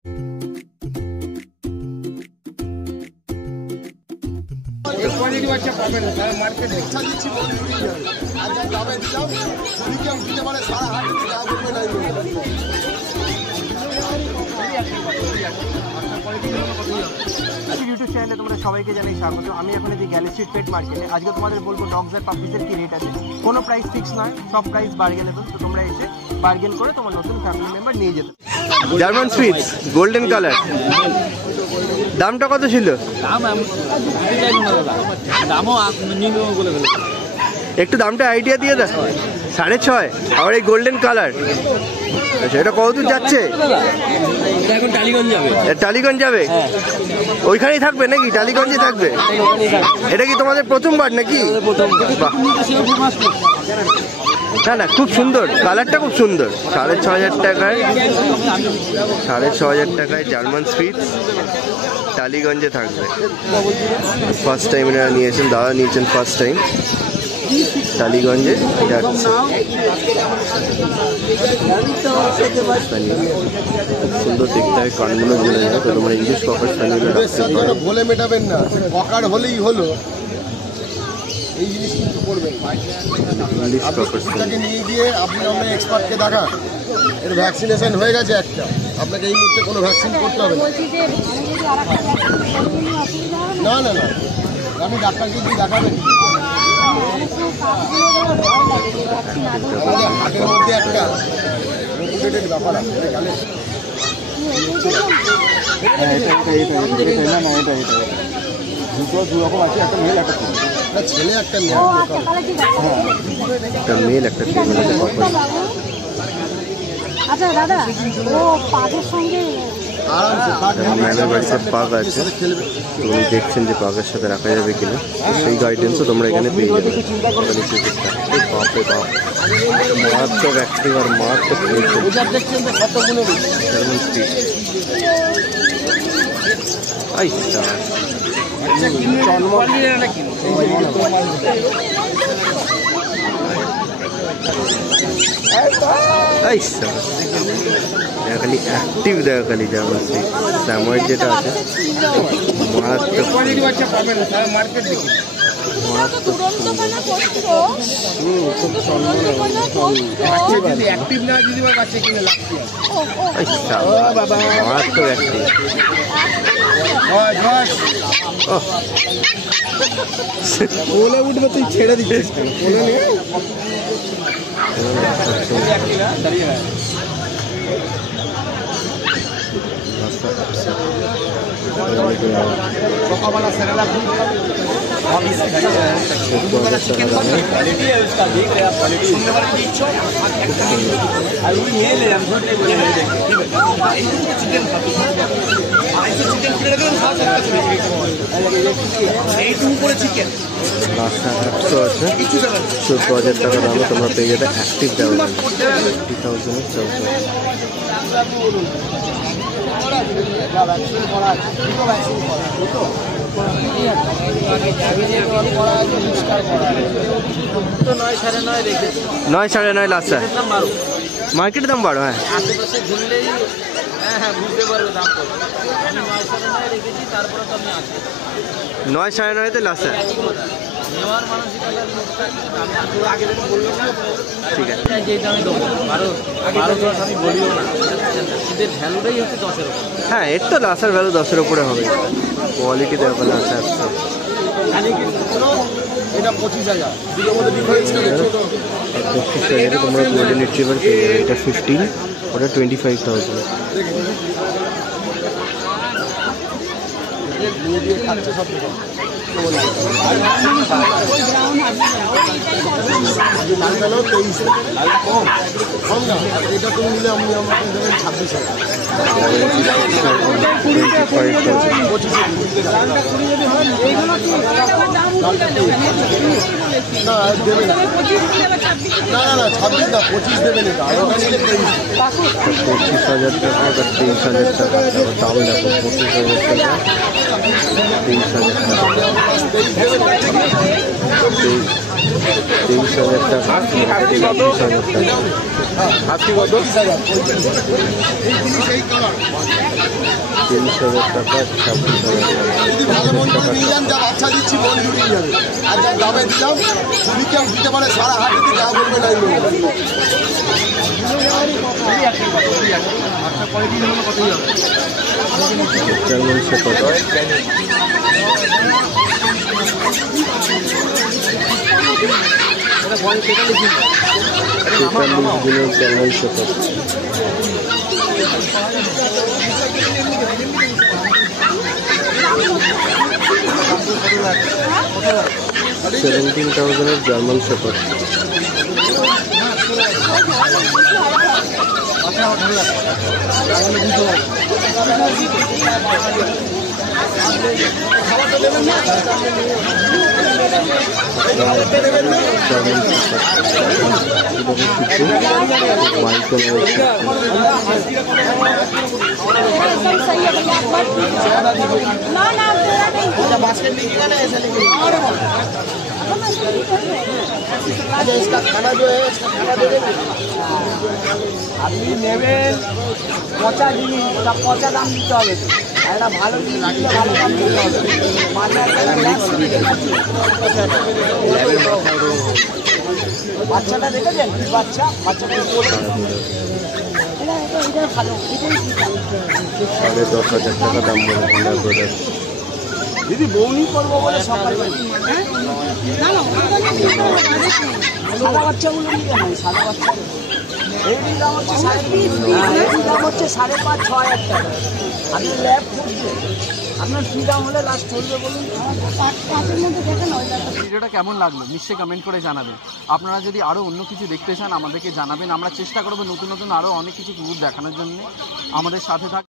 YouTube চ্যানেলে তোমরা সবাইকে জানাই স্বাগত। আমি এখন এই গ্যালাক্সি পেট মার্কেটে আজকে তোমাদের বলবো ডগস আর পাপিসের কি রেট আছে। কোনো প্রাইস ফিক্স নয়, সব প্রাইস বার্গেনেবল। তো তোমরা এসে বার্গেন করে তোমার নতুন ফ্যামিলি মেম্বার নিয়ে যেতে। জার্মান সুইটস গোল্ডেন কালার, দামটা কত ছিল? একটু দামটা আইডিয়া দিয়ে দাও। 6.5, আর এই গোল্ডেন কালার। আচ্ছা, এটা কতদূর যাচ্ছে? এখন টালিগঞ্জ যাবে। টালিগঞ্জ যাবে? ওইখানেই থাকবে নাকি? টালিগঞ্জে থাকবে? এটা কি তোমাদের প্রথমবার নাকি? না না, খুব সুন্দর, কালারটা খুব সুন্দর। 6,500 টাকায়, 6,500 টাকায় জার্মান সুইটস টালিগঞ্জে থাকবে। ফার্স্ট টাইম এনারা নিয়েছেন, দাদা নিয়েছেন ফার্স্ট টাইম টালিগঞ্জে যাচ্ছে। খুব সুন্দর দেখতে হয়, কানগুলো বোঝা যায়। তো তোমরা ইংলিশ ককার স্প্যানিয়েল বলে মেটাবেন না, ককার হলেই হলো এই জিনিস কিন্তু করবেন। ইংলিশ ককার আপনাকে নিয়ে গিয়ে আপনি আপনার এক্সপার্টকে দেখান এর ভ্যাকসিনেশন হয়ে গেছে একটা, আপনাকে এই মুহূর্তে কোনো ভ্যাকসিন করতে হবে না। না না না, আমি ডাক্তারকে কি দেখাবেন? হাটের মধ্যে একটা রেপুটেটেড ব্যাপার আছে। দুটো রকম আছে, একটা মেল একটা ছেলে, একটা মেল একটা ফিমেল। আচ্ছা দাদা, ও পাগের সঙ্গে ম্যামের বাড়িতে পাগ আছে, তো উনি দেখছেন যে পাগের সাথে রাখা যাবে কিনা। তো সেই গাইডেন্সও তোমরা এখানে পেয়ে যাবে। মারাত্মক অ্যাক্টিভ আর মারাত্মক খালি অ্যাক্টিভ দেখা, খালি যেমন স্যাময়েড যেটা আছে মারাত্মক মারাত্মক অ্যাক্টিভ। ওলে উঠবে, তুই ছেড়ে দিচ্ছিস। আছে 14,000 টাকা দামে তোমরা পেয়ে যাবে অ্যাক্টিভ দেওয়া 50,000 চলছে। নয় 9.5 লাস্ট মার্কেটের দাম বাড়ো। হ্যাঁ, আশেপাশে ঘুরলেই হ্যাঁ বুঝতে পারবে দাম কত। আমি 9.5 রেখেছি, তারপরে তো আমি আছি 9.5 লাস্ট। নেওয়ার মানসিকতা আগে বললো না, ঠিক আছে, যে দামে দেবো 12 আমি বলিও না, এদের ভ্যালুটাই হচ্ছে 10-এর উপর। হ্যাঁ, এর তো লাসার ভ্যালু 10-এর উপরে হবে। কোয়ালিটি দেখো লাসা আসছে, এটা 25,000, দুটোর মধ্যে ডিফারেন্সটা দেখছো তো। 25,000 তোমরা গোল্ডেন রিট্রিভার পেয়ে যাবে। এটা 15, ওটা 25,000। খাচ্ছে সব দোকান কম না, এটা তুমি নিলে আমি আমাকে দেবেন 26,000। না দেবে না, না না 26 না 25 দেবেন। এটা আর ওটা নিলে 25,000 টাকা, 23,000 টাকা দাম দেখো। 25,000 টাকা, 23,000 টাকা। 23,000 টাকা, 25,000 টাকা, হাতি কত? 23,000 টাকা, 26,000 টাকা। যদি ভালো মন করে নিয়ে যান, যা বাচ্চা দিচ্ছি মন জুড়িয়ে যাবে। আর যা দামে দিলাম, যদি কেউ দিতে পারে সারা হাটিতে যা বলবে নাই বলবে। জার্মান শেফার্ড, 43 দিনের জার্মান শেফার্ড, 17,000 জার্মান শেফার্ড, एकदम सही है भैया ना ना तेरा नहीं बास्केट लीजिएगा ना, ऐसा लीजिए। अच्छा, इसका खाना जो है, इसका खाना दे देंगे। আপনি নেবেন পচা জিনিস, ওটা পচা দাম দিতে হবে। আর একটা ভালো জিনিস দিলে ভালো দাম দিতে হবে। বাচ্চাটা দেখেছেন? বাচ্চাটা এটা ভালো এটাই ঠিক আছে 10,500 টাকা দাম বলে ভান্ডার ব্রাদার্স। দিদি বৌনি করবো বলে সকাল না না সাদা বাচ্চাগুলো নিয়ে নেই, সাদা বাচ্চা এইটির দাম হচ্ছে 5,500-6,000 টাকা। আপনি ল্যাব খুঁজছেন, আপনার কী দাম হলে লাস্ট চলবে বলুন? পাঁচের মধ্যে দেখেন ওইটা ভিডিওটা কেমন লাগলো নিশ্চয়ই কমেন্ট করে জানাবেন। আপনারা যদি আরও অন্য কিছু দেখতে চান আমাদেরকে জানাবেন, আমরা চেষ্টা করবো নতুন নতুন আরও অনেক কিছু গ্রুপ দেখানোর জন্য। আমাদের সাথে থাক।